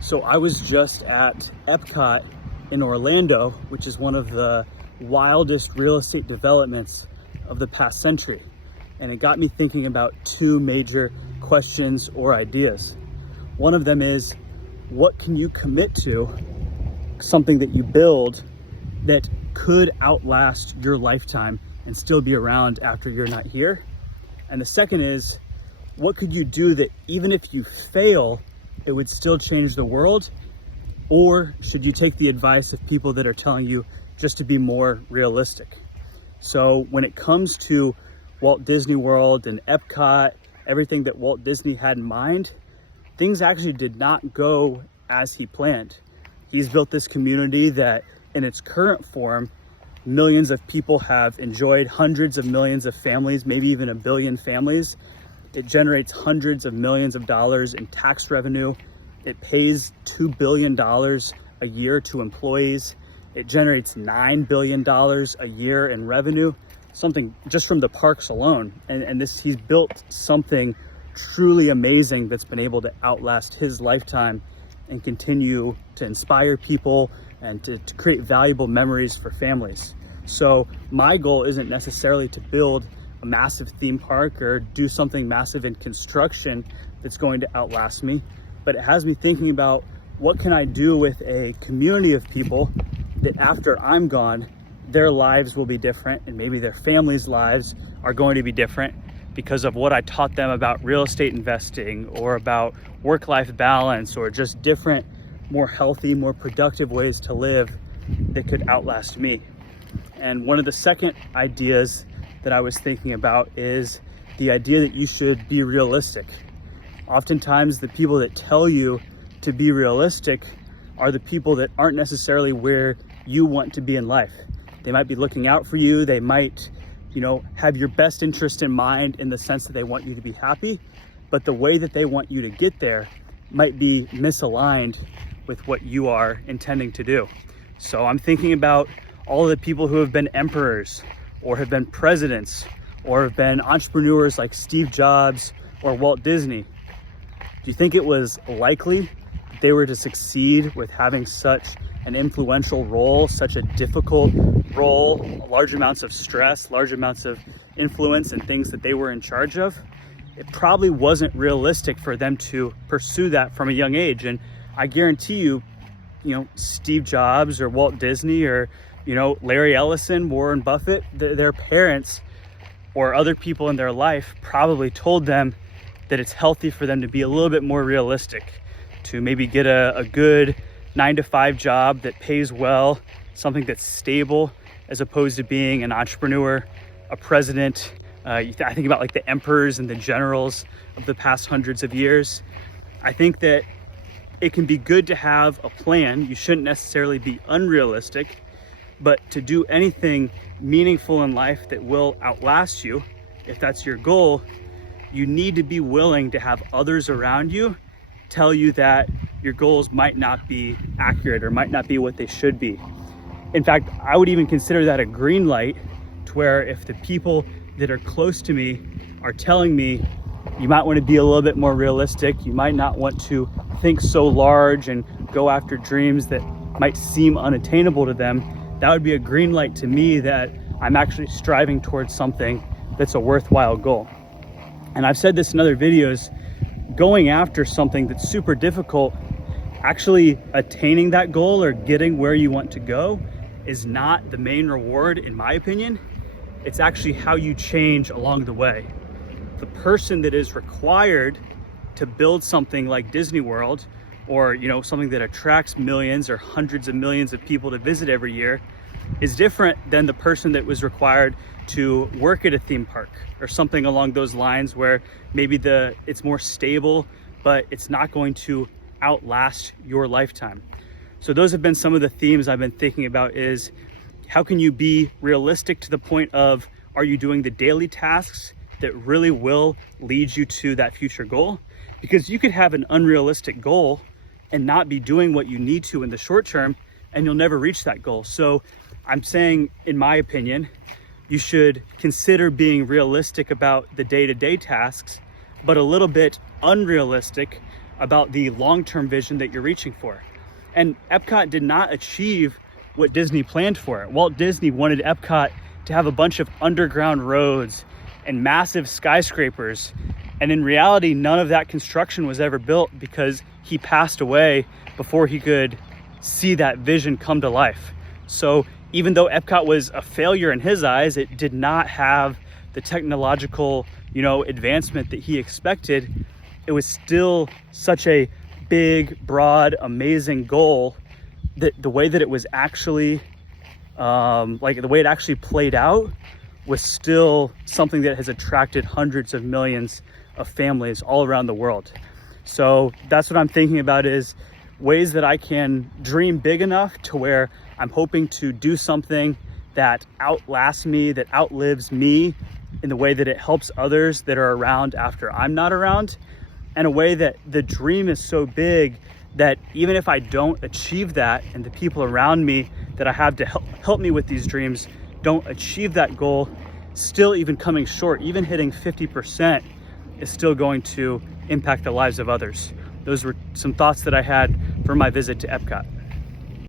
So I was just at Epcot in Orlando, which is one of the wildest real estate developments of the past century. And it got me thinking about two major questions or ideas. One of them is, what can you commit to, something that you build that could outlast your lifetime and still be around after you're not here? And the second is, what could you do that even if you fail, it would still change the world? Or should you take the advice of people that are telling you just to be more realistic? So when it comes to Walt Disney World and Epcot, everything that Walt Disney had in mind, things actually did not go as he planned. He's built this community that in its current form, millions of people have enjoyed, hundreds of millions of families, maybe even 1 billion families. It generates hundreds of millions of dollars in tax revenue. It pays $2 billion a year to employees. It generates $9 billion a year in revenue, something just from the parks alone. And he's built something truly amazing that's been able to outlast his lifetime and continue to inspire people and to create valuable memories for families. So my goal isn't necessarily to build a massive theme park or do something massive in construction that's going to outlast me, but it has me thinking about what can I do with a community of people that after I'm gone, their lives will be different, and maybe their families' lives are going to be different because of what I taught them about real estate investing or about work-life balance or just different, more healthy, more productive ways to live that could outlast me. And one of the second ideas that I was thinking about is the idea that you should be realistic. Oftentimes the people that tell you to be realistic are the people that aren't necessarily where you want to be in life. They might be looking out for you. They might, have your best interest in mind in the sense that they want you to be happy, but the way that they want you to get there might be misaligned with what you are intending to do. So I'm thinking about all of the people who have been emperors or have been presidents or have been entrepreneurs like Steve Jobs or Walt Disney. Do you think it was likely they were to succeed with having such an influential role, such a difficult role, large amounts of stress, large amounts of influence and things that they were in charge of? It probably wasn't realistic for them to pursue that from a young age. And I guarantee you, Steve Jobs or Walt Disney or, Larry Ellison, Warren Buffett, their parents or other people in their life probably told them that it's healthy for them to be a little bit more realistic, to maybe get a good 9-to-5 job that pays well, something that's stable, as opposed to being an entrepreneur, a president. I think about like the emperors and the generals of the past hundreds of years. I think that it can be good to have a plan. You shouldn't necessarily be unrealistic, but to do anything meaningful in life that will outlast you, if that's your goal, you need to be willing to have others around you tell you that your goals might not be accurate or might not be what they should be. In fact, I would even consider that a green light, to where if the people that are close to me are telling me you might want to be a little bit more realistic, you might not want to think so large and go after dreams that might seem unattainable to them, that would be a green light to me that I'm actually striving towards something that's a worthwhile goal. And I've said this in other videos, going after something that's super difficult, actually attaining that goal or getting where you want to go is not the main reward, in my opinion. It's actually how you change along the way. The person that is required to build something like Disney World, or something that attracts millions or hundreds of millions of people to visit every year, is different than the person that was required to work at a theme park or something along those lines, where maybe it's more stable, but it's not going to outlast your lifetime. So those have been some of the themes I've been thinking about, is how can you be realistic to the point of, are you doing the daily tasks that really will lead you to that future goal? Because you could have an unrealistic goal and not be doing what you need to in the short term, and you'll never reach that goal. So I'm saying, in my opinion, you should consider being realistic about the day-to-day tasks, but a little bit unrealistic about the long-term vision that you're reaching for. And Epcot did not achieve what Disney planned for it. Walt Disney wanted Epcot to have a bunch of underground roads and massive skyscrapers. And in reality, none of that construction was ever built because he passed away before he could see that vision come to life. So even though Epcot was a failure in his eyes, it did not have the technological, advancement that he expected. It was still such a big, broad, amazing goal that the way that it was actually, the way it actually played out was still something that has attracted hundreds of millions of families all around the world. So that's what I'm thinking about, is ways that I can dream big enough to where I'm hoping to do something that outlasts me, that outlives me, in the way that it helps others that are around after I'm not around, and a way that the dream is so big that even if I don't achieve that, and the people around me that I have to help me with these dreams don't achieve that goal, still even coming short, even hitting 50% is still going to impact the lives of others. Those were some thoughts that I had for my visit to Epcot.